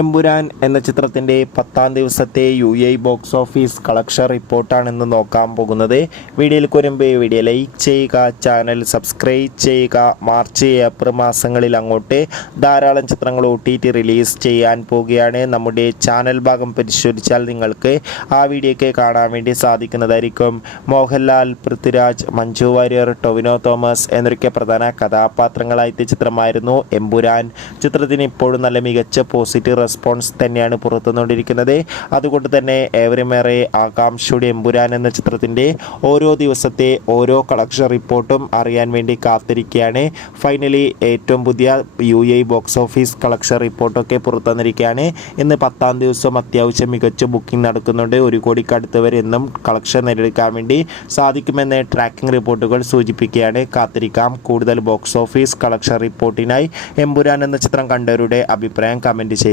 എമ്പുരാൻ എന്ന ചിത്രത്തിൻ്റെ 10-ാം ദിവസത്തെ UAE ബോക്സ് ഓഫീസ് കളക്ഷൻ റിപ്പോർട്ടാണ് ഇന്ന് നോക്കാൻ പോകുന്നത്. വീഡിയോയിൽ വരുമ്പോൾ വീഡിയോ ലൈക്ക് ചെയ്യുക, ചാനൽ സബ്സ്ക്രൈബ് ചെയ്യുക. മാർച്ച് ഏപ്രിൽ മാസങ്ങളിൽ അങ്ങോട്ട് ധാരാളം ചിത്രങ്ങൾ OTT റിലീസ് ചെയ്യാൻ പോവുകയാണ്. നമ്മുടെ ചാനൽ ഭാഗം പരിശോധിച്ചാൽ നിങ്ങൾക്ക് ആ വീഡിയോയ്ക്ക് കാണാൻ വേണ്ടി സാധിക്കുന്നതായിരിക്കും. മോഹൻലാൽ, പൃഥ്വിരാജ്, മഞ്ജു വാര്യർ, ടൊവിനോ തോമസ് എന്നൊക്കെ പ്രധാന കഥാപാത്രങ്ങളായിട്ട് ചിത്രമായിരുന്നു എമ്പുരാൻ. ചിത്രത്തിന് ഇപ്പോഴും നല്ല മികച്ച പോസിറ്റീവ് റെസ്പോൺസ് തന്നെയാണ് പുറത്തുവന്നുകൊണ്ടിരിക്കുന്നത്. അതുകൊണ്ട് തന്നെ ഏവരുമേറെ ആകാംക്ഷയുടെ എമ്പുരാൻ എന്ന ചിത്രത്തിൻ്റെ ഓരോ ദിവസത്തെ ഓരോ കളക്ഷൻ റിപ്പോർട്ടും അറിയാൻ വേണ്ടി കാത്തിരിക്കുകയാണ്. ഫൈനലി ഏറ്റവും പുതിയ UAE ബോക്സ് ഓഫീസ് കളക്ഷൻ റിപ്പോർട്ടൊക്കെ പുറത്തുവന്നിരിക്കുകയാണ്. ഇന്ന് 10-ാം ദിവസം അത്യാവശ്യം മികച്ച ബുക്കിംഗ് നടക്കുന്നുണ്ട്. 1 കോടിക്കടുത്ത് വരെ എന്നും കളക്ഷൻ നേടിയെടുക്കാൻ വേണ്ടി സാധിക്കുമെന്ന് ട്രാക്കിംഗ് റിപ്പോർട്ടുകൾ സൂചിപ്പിക്കുകയാണ്. കാത്തിരിക്കാം. കൂടുതൽ ബോക്സ് ഓഫീസ് കളക്ഷൻ റിപ്പോർട്ടിനായി എമ്പുരാൻ എന്ന ചിത്രം കണ്ടവരുടെ അഭിപ്രായം കമൻറ്റ് ചെയ്യുക.